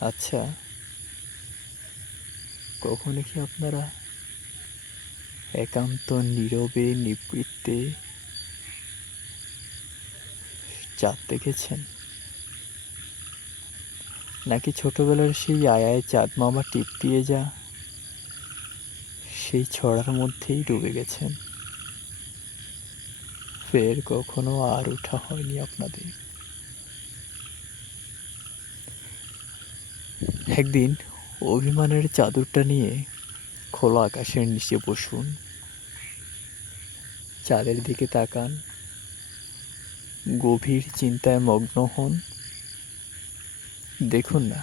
আচ্ছা। কখনো কি আপনারা একান্ত নীরবে নিবৃত্তে চাঁদ দেখেছেন? নাকি ছোটবেলার সেই আয়ায় চাঁদ মামা টিপ দিয়ে যা সেই ছড়ার মধ্যেই ডুবে গেছেন? ফের কখনো আর ওঠা হয়নি আপনাদের। একদিন অভিমানের চাদরটা নিয়ে খোলা আকাশের নিচে বসুন। চাঁদের দিকে তাকান। গভীর চিন্তায় মগ্ন হন। দেখুন না,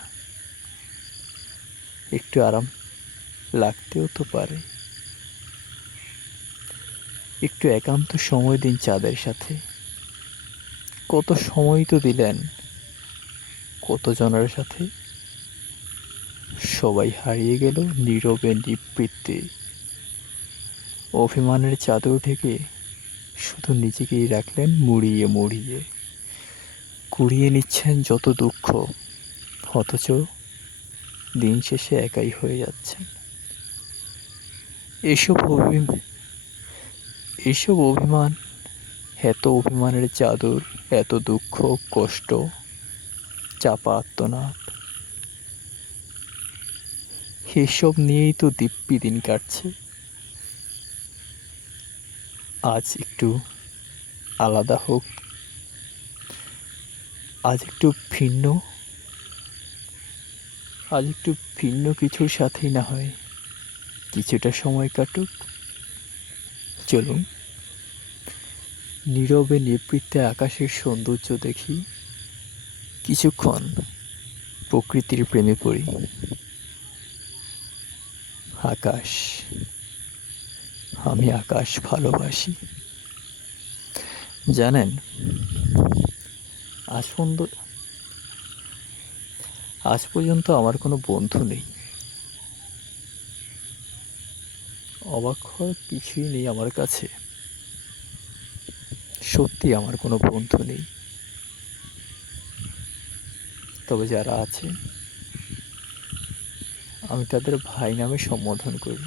একটু আরাম লাগতেও তো পারে। একটু একান্ত সময় দিন চাঁদের সাথে। কত সময় তো দিলেন কত জনের সাথে? সবাই হারিয়ে গেল নীরবে নিবৃত্তে। অভিমানের চাদর থেকে শুধু নিজেকেই রাখলেন মুড়িয়ে মুড়িয়ে। কুড়িয়ে নিচ্ছেন যত দুঃখ, অথচ দিন শেষে একাই হয়ে যাচ্ছেন। এসব অভিমান এসব অভিমান, এত অভিমানের চাদর, এত দুঃখ, কষ্ট, চাপা আত্মনাদ। এসব নিয়েই তো দিব্যি দিন কাটছে। আজ একটু আলাদা হোক। আজ একটু ভিন্ন। আজ একটু ভিন্ন কিছুর সাথেই না হয় কিছুটা সময় কাটুক। চলুন, নীরবে নিবৃত্তে আকাশের সৌন্দর্য দেখি। কিছুক্ষণ প্রকৃতির প্রেমে পড়ি। আকাশ। আমি আকাশ ভালোবাসি। জানেন, আজ পর্যন্ত আজ পর্যন্ত আমার কোনো বন্ধু নেই। অবাক হওয়ার কিছুই নেই আমার কাছে। সত্যি আমার কোনো বন্ধু নেই। তবে যারা আছে আমি তাদের ভাই নামে সম্বোধন করি।